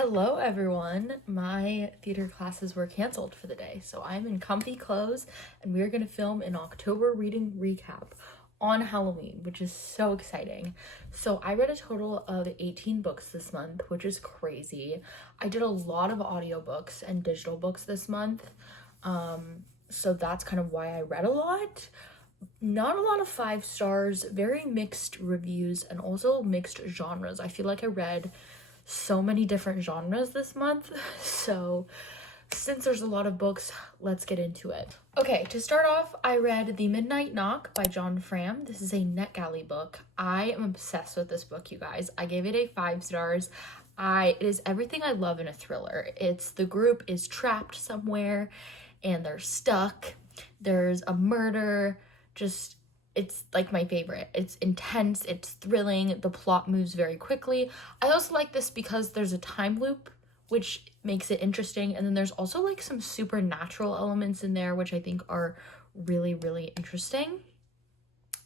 Hello everyone. My theater classes were canceled for the day, so I'm in comfy clothes and we're gonna film an October reading recap on Halloween, which is so exciting. So I read a total of 18 books this month, which is crazy. I did a lot of audiobooks and digital books this month. So that's kind of why I read a lot. Not a lot of 5 stars, very mixed reviews, and also mixed genres. I feel like I read so many different genres this month. So since there's a lot of books, let's get into it. Okay, to start off, I read The Midnight Knock by John Fram. This is a NetGalley book. I am obsessed with this book, you guys. I gave it a 5 stars. It is everything I love in a thriller. The group is trapped somewhere and they're stuck. There's a murder. It's like my favorite. It's intense, it's thrilling, the plot moves very quickly. I also like this because there's a time loop, which makes it interesting, and then there's also like some supernatural elements in there, which I think are really, really interesting.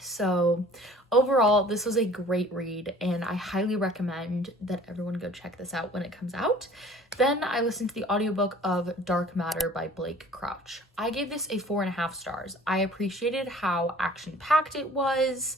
So overall, this was a great read, and I highly recommend that everyone go check this out when it comes out. Then I listened to the audiobook of Dark Matter by Blake Crouch. I gave this a 4.5 stars. I appreciated how action-packed it was.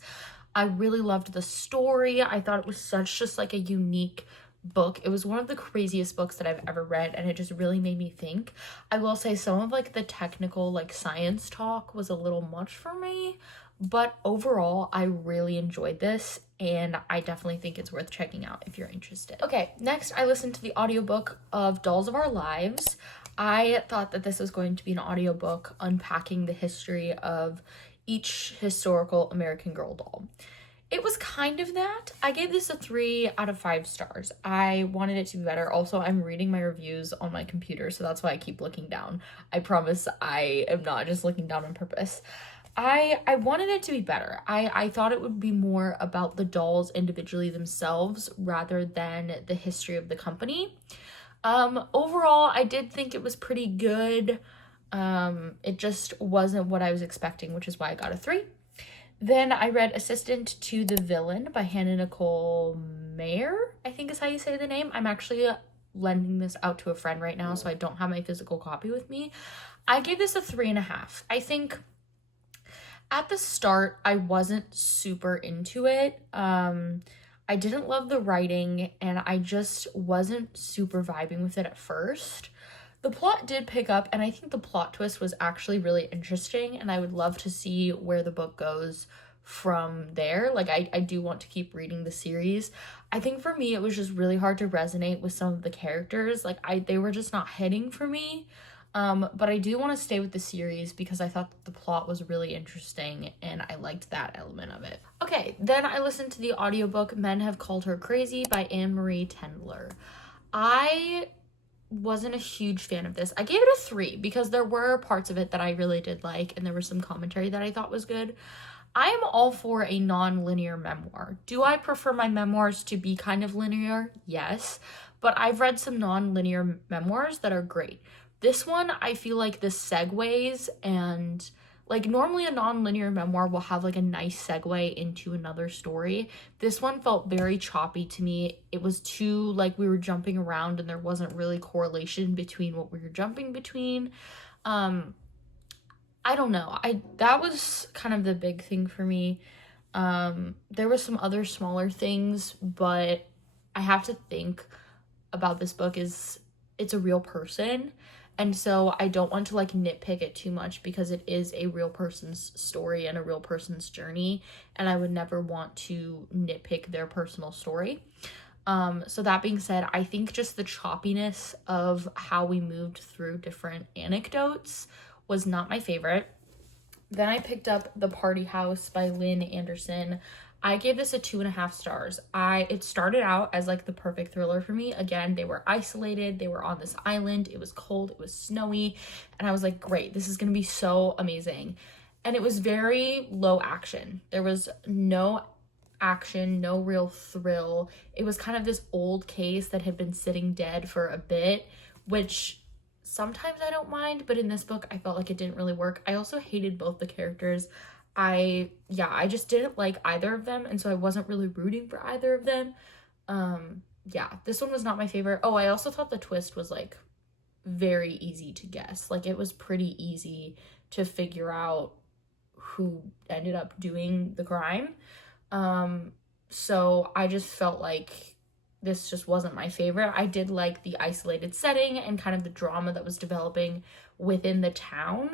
I really loved the story. I thought it was such just like a unique book. It was one of the craziest books that I've ever read, and it just really made me think. I will say some of like the technical like science talk was a little much for me, but overall I really enjoyed this, and I definitely think it's worth checking out if you're interested. Okay, next I listened to the audiobook of Dolls of Our Lives. I thought that this was going to be an audiobook unpacking the history of each historical American Girl doll. It was kind of that. I gave this a 3 out of 5 stars. I wanted it to be better. Also, I'm reading my reviews on my computer, so that's why I keep looking down. I promise I am not just looking down on purpose. I wanted it to be better. I thought it would be more about the dolls individually themselves rather than the history of the company. Overall, I did think it was pretty good. It just wasn't what I was expecting, which is why I got a 3. Then I read Assistant to the Villain by Hannah Nicole Mayer, I think is how you say the name. I'm actually lending this out to a friend right now, so I don't have my physical copy with me. I gave this a 3.5. I think at the start, I wasn't super into it. I didn't love the writing, and I just wasn't super vibing with it at first. The plot did pick up, and I think the plot twist was actually really interesting, and I would love to see where the book goes from there. Like, I do want to keep reading the series. I think for me, it was just really hard to resonate with some of the characters. Like, they were just not hitting for me. But I do want to stay with the series because I thought that the plot was really interesting, and I liked that element of it. Okay, then I listened to the audiobook Men Have Called Her Crazy by Anne-Marie Tendler. I wasn't a huge fan of this. I gave it a 3 because there were parts of it that I really did like, and there was some commentary that I thought was good. I am all for a non-linear memoir. Do I prefer my memoirs to be kind of linear? Yes, but I've read some non-linear memoirs that are great. This one, I feel like the segues and like normally a non-linear memoir will have like a nice segue into another story. This one felt very choppy to me. It was too like we were jumping around and there wasn't really correlation between what we were jumping between. I don't know. That was kind of the big thing for me. There was some other smaller things, but I have to think about this book is it's a real person. And so I don't want to like nitpick it too much because it is a real person's story and a real person's journey. And I would never want to nitpick their personal story. So that being said, I think just the choppiness of how we moved through different anecdotes was not my favorite. Then I picked up The Party House by Lynn Anderson. I gave this a 2.5 stars. It started out as like the perfect thriller for me. Again, they were isolated, they were on this island, it was cold, it was snowy, and I was like, great, this is gonna be so amazing. And it was very low action. There was no action, no real thrill. It was kind of this old case that had been sitting dead for a bit, which sometimes I don't mind, but in this book, I felt like it didn't really work. I also hated both the characters. I just didn't like either of them, and so I wasn't really rooting for either of them. yeah, this one was not my favorite. Oh, I also thought the twist was like very easy to guess. Like it was pretty easy to figure out who ended up doing the crime. So I just felt like this just wasn't my favorite. I did like the isolated setting and kind of the drama that was developing within the town,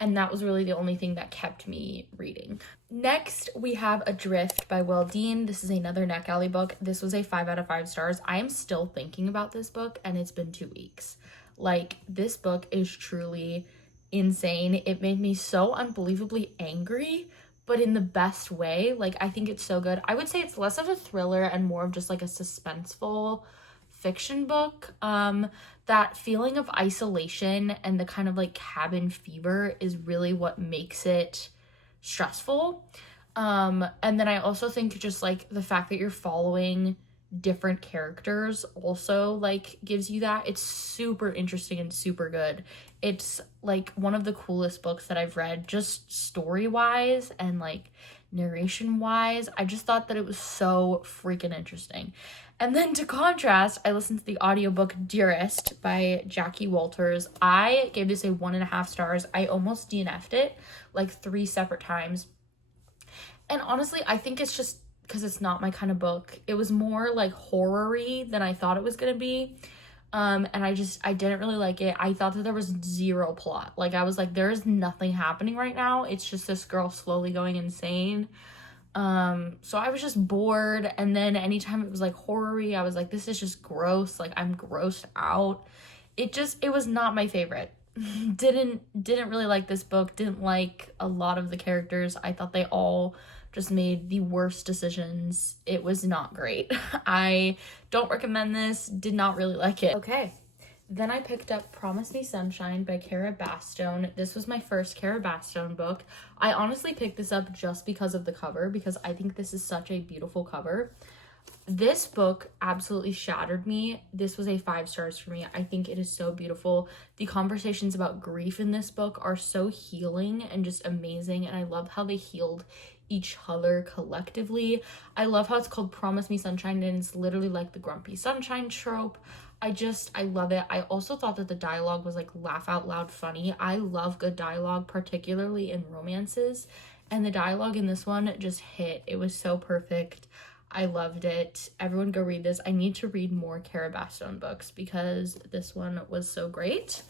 and that was really the only thing that kept me reading. Next, we have Adrift by Will Dean. This is another Neck Alley book. This was a 5 out of 5 stars. I am still thinking about this book, and it's been 2 weeks. Like, this book is truly insane. It made me so unbelievably angry, but in the best way. Like, I think it's so good. I would say it's less of a thriller and more of just like a suspenseful fiction book. That feeling of isolation and the kind of like cabin fever is really what makes it stressful. And then I also think just like the fact that you're following different characters also like gives you that. It's super interesting and super good. It's like one of the coolest books that I've read, just story wise and like narration wise. I just thought that it was so freaking interesting. And then to contrast, I listened to the audiobook Dearest by Jackie Walters. I gave this a 1.5 stars. I almost DNF'd it like 3 separate times. And honestly, I think it's just because it's not my kind of book. It was more like horror-y than I thought it was gonna be. And I didn't really like it. I thought that there was zero plot. Like, I was like, there is nothing happening right now. It's just this girl slowly going insane. So I was just bored. And then anytime it was like horror-y, I was like, this is just gross. Like, I'm grossed out. It was not my favorite. Didn't really like this book. Didn't like a lot of the characters. I thought they all just made the worst decisions. It was not great. I don't recommend this. Did not really like it. Okay. Then I picked up Promise Me Sunshine by Cara Bastone. This was my first Cara Bastone book. I honestly picked this up just because of the cover, because I think this is such a beautiful cover. This book absolutely shattered me. This was a 5 stars for me. I think it is so beautiful. The conversations about grief in this book are so healing and just amazing, and I love how they healed each other collectively. I love how it's called Promise Me Sunshine, and it's literally like the grumpy sunshine trope. I love it. I also thought that the dialogue was like laugh out loud funny. I love good dialogue, particularly in romances, and the dialogue in this one just hit. It was so perfect. I loved it. Everyone go read this. I need to read more Cara Bastone books because this one was so great.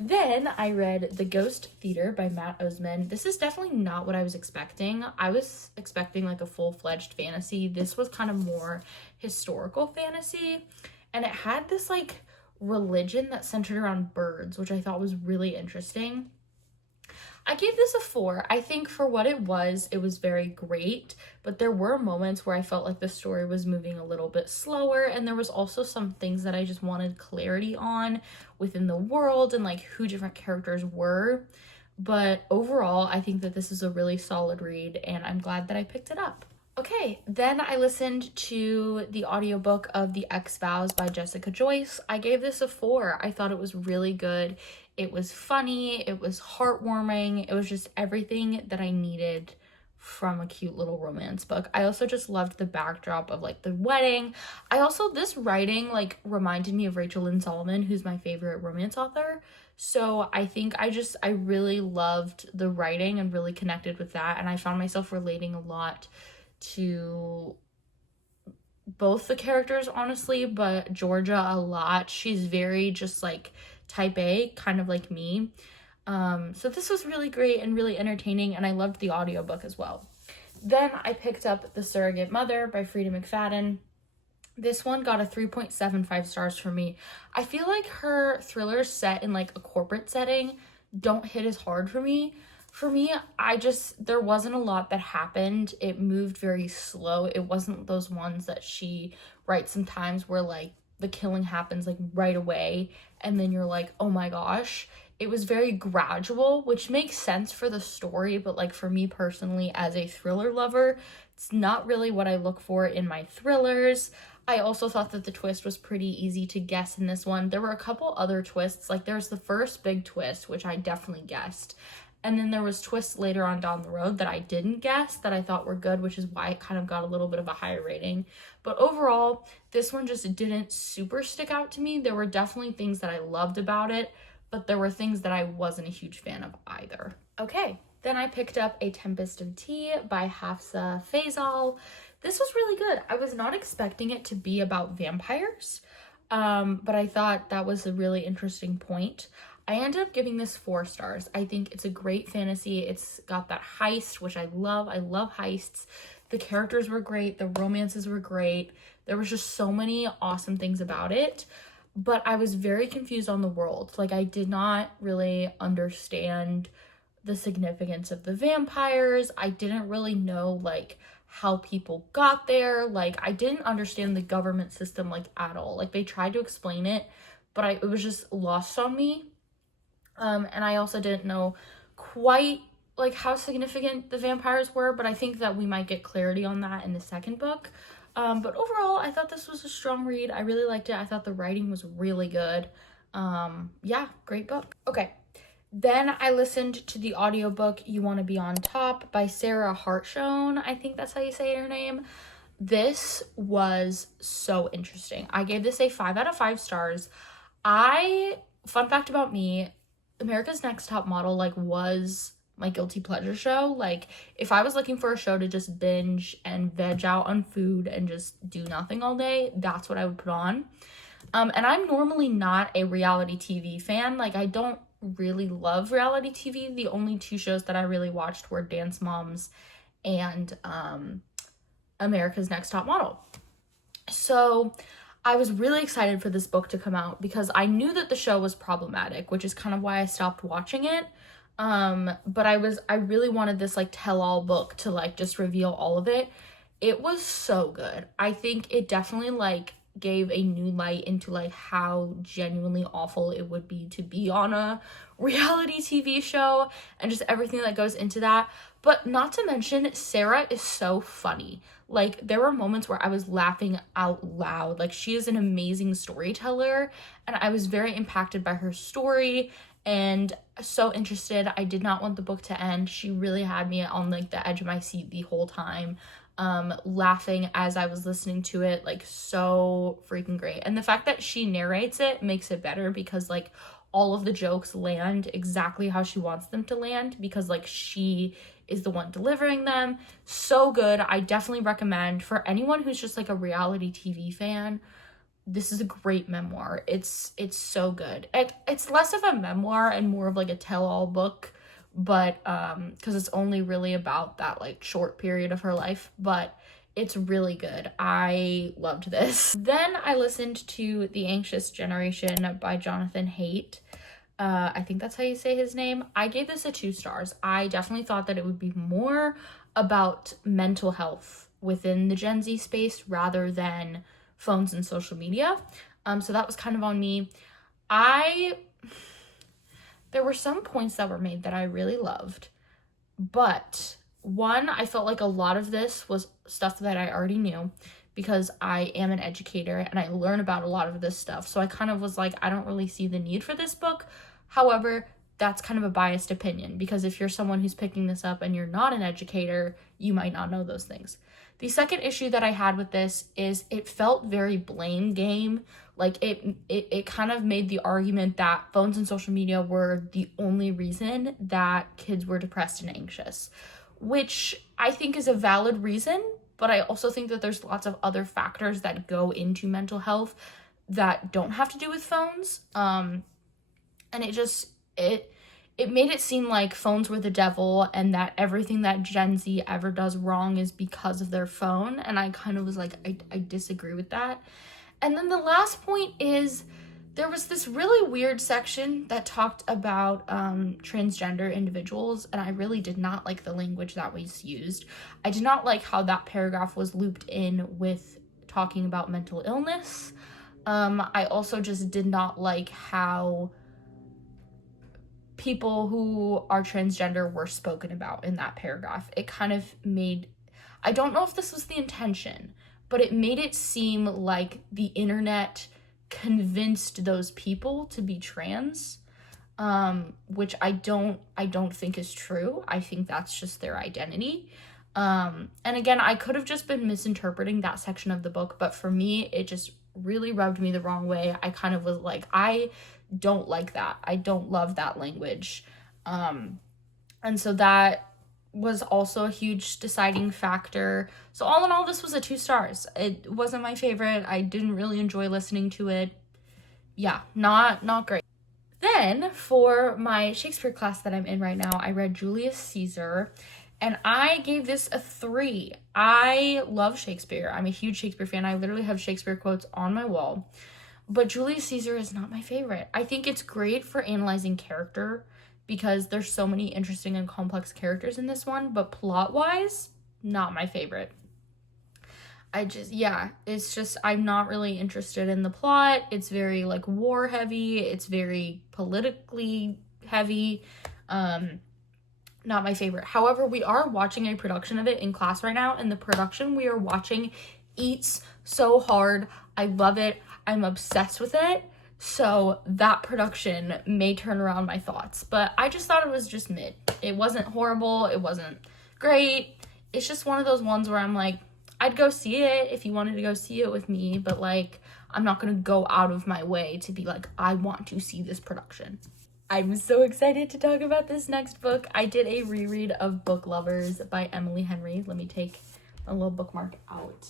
Then I read The Ghost Theater by Matt Osman. This is definitely not what I was expecting. I was expecting like a full-fledged fantasy. This was kind of more historical fantasy, and it had this like religion that centered around birds, which I thought was really interesting. I gave this a 4. I think for what it was very great, but there were moments where I felt like the story was moving a little bit slower, and there was also some things that I just wanted clarity on within the world and like who different characters were. But overall, I think that this is a really solid read, and I'm glad that I picked it up. Okay, then I listened to the audiobook of The X-Vows by Jessica Joyce. I gave this a 4. I thought it was really good. It was funny, it was heartwarming, it was just everything that I needed from a cute little romance book. I also just loved the backdrop of like the wedding. This writing like reminded me of Rachel Lynn Solomon, who's my favorite romance author. So I think I really loved the writing and really connected with that, and I found myself relating a lot to both the characters, honestly, but Georgia a lot. She's very just like type A, kind of like me. So this was really great and really entertaining, and I loved the audiobook as well. Then I picked up The Surrogate Mother by Frida McFadden. This one got a 3.75 stars for me. I feel like her thrillers set in like a corporate setting don't hit as hard for me. For me, there wasn't a lot that happened. It moved very slow. It wasn't those ones that she writes sometimes where like the killing happens like right away and then you're like, oh my gosh. It was very gradual, which makes sense for the story, but like for me personally as a thriller lover, it's not really what I look for in my thrillers. I also thought that the twist was pretty easy to guess in this one. There were a couple other twists, like there's the first big twist, which I definitely guessed. And then there was twists later on down the road that I didn't guess that I thought were good, which is why it kind of got a little bit of a higher rating. But overall, this one just didn't super stick out to me. There were definitely things that I loved about it, but there were things that I wasn't a huge fan of either. Okay, then I picked up A Tempest of Tea by Hafsa Faisal. This was really good. I was not expecting it to be about vampires, but I thought that was a really interesting point. I ended up giving this 4 stars. I think it's a great fantasy. It's got that heist, which I love. I love heists. The characters were great. The romances were great. There was just so many awesome things about it, but I was very confused on the world. Like, I did not really understand the significance of the vampires. I didn't really know, like, how people got there. Like, I didn't understand the government system, like, at all. Like, they tried to explain it, but it was just lost on me. And I also didn't know quite, like, how significant the vampires were, but I think that we might get clarity on that in the second book. But overall, I thought this was a strong read. I really liked it. I thought the writing was really good. Yeah, great book. Okay. Then I listened to the audiobook You Want to Be on Top by Sarah Hartshorn. I think that's how you say her name. This was so interesting. I gave this a 5 out of 5 stars. Fun fact about me, America's Next Top Model, like, was my guilty pleasure show. Like, if I was looking for a show to just binge and veg out on food and just do nothing all day, that's what I would put on. And I'm normally not a reality TV fan. Like, I don't really love reality TV. The only 2 shows that I really watched were Dance Moms and America's Next Top Model. So I was really excited for this book to come out because I knew that the show was problematic, which is kind of why I stopped watching it. But I really wanted this, like, tell-all book to, like, just reveal all of it. It was so good. I think it definitely, like, gave a new light into, like, how genuinely awful it would be to be on a reality TV show and just everything that goes into that. But not to mention, Sarah is so funny. Like, there were moments where I was laughing out loud. Like, she is an amazing storyteller, and I was very impacted by her story and so interested. I did not want the book to end. She really had me on, like, the edge of my seat the whole time, laughing as I was listening to it. Like, so freaking great. And the fact that she narrates it makes it better because, like, all of the jokes land exactly how she wants them to land because, like, she is the one delivering them. So good. I definitely recommend for anyone who's just, like, a reality TV fan. This is a great memoir. It's so good. It's less of a memoir and more of, like, a tell-all book, but because it's only really about that, like, short period of her life, but it's really good. I loved this. Then I listened to The Anxious Generation by Jonathan Haidt. I think that's how you say his name. I gave this a 2 stars. I definitely thought that it would be more about mental health within the Gen Z space rather than phones and social media. So that was kind of on me. There were some points that were made that I really loved, but one, I felt like a lot of this was stuff that I already knew because I am an educator and I learn about a lot of this stuff. So I kind of was like, I don't really see the need for this book. However, that's kind of a biased opinion because if you're someone who's picking this up and you're not an educator, you might not know those things. The second issue that I had with this is it felt very blame game. Like, it kind of made the argument that phones and social media were the only reason that kids were depressed and anxious, which I think is a valid reason, but I also think that there's lots of other factors that go into mental health that don't have to do with phones. And it made it seem like phones were the devil and that everything that Gen Z ever does wrong is because of their phone. And I kind of was like, I disagree with that. And then the last point is there was this really weird section that talked about transgender individuals, and I really did not like the language that was used. I did not like how that paragraph was looped in with talking about mental illness. I also just did not like how people who are transgender were spoken about in that paragraph. It kind of made, I don't know if this was the intention, but it made it seem like the internet convinced those people to be trans. which I don't think is true. I think that's just their identity. And again, I could have just been misinterpreting that section of the book, but for me, it just really rubbed me the wrong way. I kind of was like, I don't like that. I don't love that language. And so that was also a huge deciding factor. So all in all, this was a 2 stars. It wasn't my favorite. I didn't really enjoy listening to it. Yeah, not great. Then for my Shakespeare class that I'm in right now, I read Julius Caesar, and I gave this a 3. I love Shakespeare. I'm a huge Shakespeare fan. I literally have Shakespeare quotes on my wall. But Julius Caesar is not my favorite. I think it's great for analyzing character because there's so many interesting and complex characters in this one, but plot-wise, not my favorite. It's just, I'm not really interested in the plot. It's very, like, war heavy. It's very politically heavy. Not my favorite. However, we are watching a production of it in class right now, and the production we are watching eats so hard. I love it. I'm obsessed with it. So that production may turn around my thoughts, but I just thought it was just mid. It wasn't horrible. It wasn't great. It's just one of those ones where I'm like, I'd go see it if you wanted to go see it with me, but like, I'm not going to go out of my way to be like, I want to see this production. I'm so excited to talk about this next book. I did a reread of Book Lovers by Emily Henry. Let me take a little bookmark out.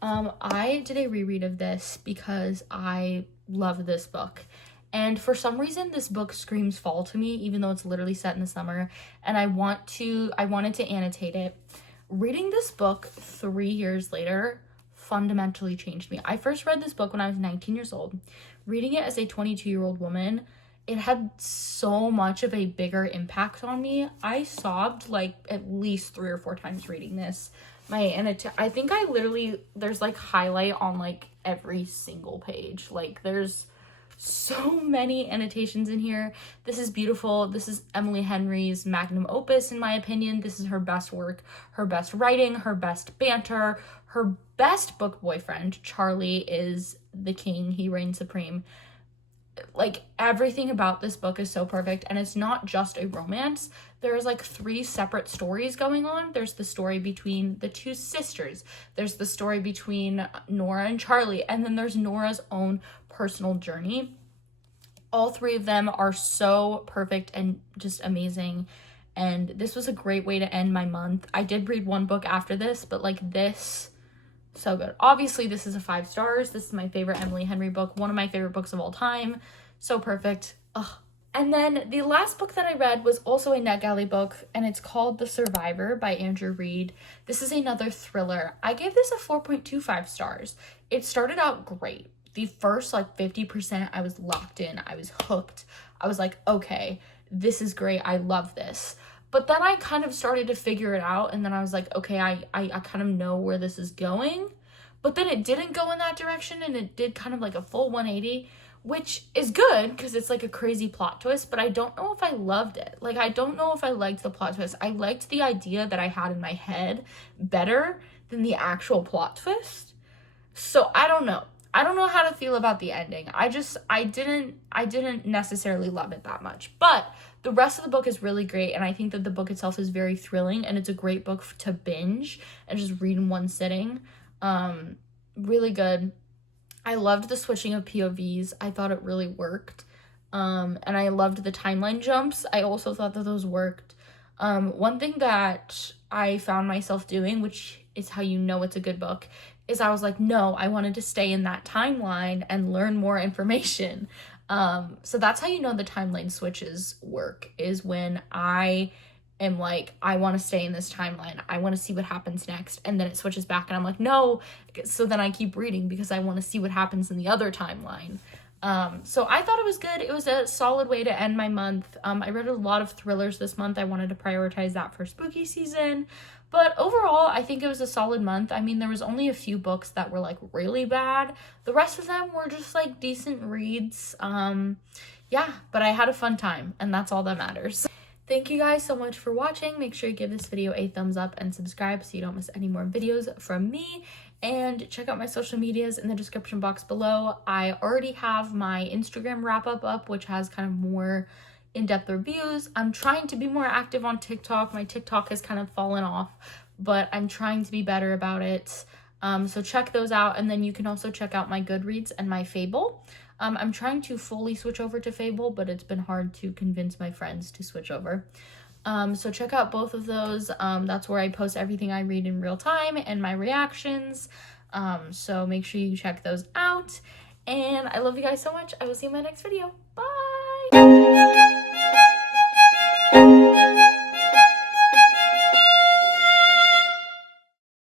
I did a reread of this because I love this book. And for some reason, this book screams fall to me, even though it's literally set in the summer. And I wanted to annotate it. Reading this book 3 years later fundamentally changed me. I first read this book when I was 19 years old. Reading it as a 22-year-old woman, it had so much of a bigger impact on me. I sobbed like at least 3 or 4 times reading this. I think I literally, there's like highlight on like every single page. Like there's so many annotations in here. This is beautiful. This is Emily Henry's magnum opus, in my opinion. This is her best work, her best writing, her best banter, her best book boyfriend. Charlie is the king. He reigns supreme. Like everything about this book is so perfect, and it's not just a romance. There's like 3 separate stories going on. There's the story between the 2 sisters. There's the story between Nora and Charlie, and then there's Nora's own personal journey. All 3 of them are so perfect and just amazing, and this was a great way to end my month. I did read 1 book after this, but like this, so good. Obviously, this is a 5 stars. This is my favorite Emily Henry book. One of my favorite books of all time. So perfect. Ugh. And then the last book that I read was also a NetGalley book, and it's called The Survivor by Andrew Reed. This is another thriller. I gave this a 4.25 stars. It started out great. The first like 50%, I was locked in. I was hooked. I was like, okay, this is great. I love this. But then I kind of started to figure it out, and then I was like, okay, I kind of know where this is going. But then it didn't go in that direction, and it did kind of like a full 180, which is good because it's like a crazy plot twist, but I don't know if I loved it. Like, I don't know if I liked the plot twist. I liked the idea that I had in my head better than the actual plot twist. So I don't know. I don't know how to feel about the ending. I didn't necessarily love it that much, but the rest of the book is really great, and I think that the book itself is very thrilling, and it's a great book to binge and just read in one sitting. Really good. I loved the switching of POVs. I thought it really worked. And I loved the timeline jumps. I also thought that those worked. One thing that I found myself doing, which is how you know it's a good book, is I was like, no, I wanted to stay in that timeline and learn more information. So that's how you know the timeline switches work, is when I am like, I want to stay in this timeline. I want to see what happens next. And then it switches back and I'm like, no. So then I keep reading because I want to see what happens in the other timeline. So I thought it was good. It was a solid way to end my month. I read a lot of thrillers this month. I wanted to prioritize that for spooky season. But overall, I think it was a solid month. I mean, there was only a few books that were like really bad. The rest of them were just like decent reads. Yeah, but I had a fun time, and that's all that matters. Thank you guys so much for watching. Make sure you give this video a thumbs up and subscribe so you don't miss any more videos from me. And check out my social medias in the description box below. I already have my Instagram wrap up, which has kind of more in-depth reviews. I'm trying to be more active on TikTok. My TikTok has kind of fallen off, but I'm trying to be better about it. So check those out, and then you can also check out my Goodreads and my Fable. I'm trying to fully switch over to Fable, but it's been hard to convince my friends to switch over. So check out both of those. That's where I post everything I read in real time and my reactions. So make sure you check those out. And I love you guys so much. I will see you in my next video. Bye!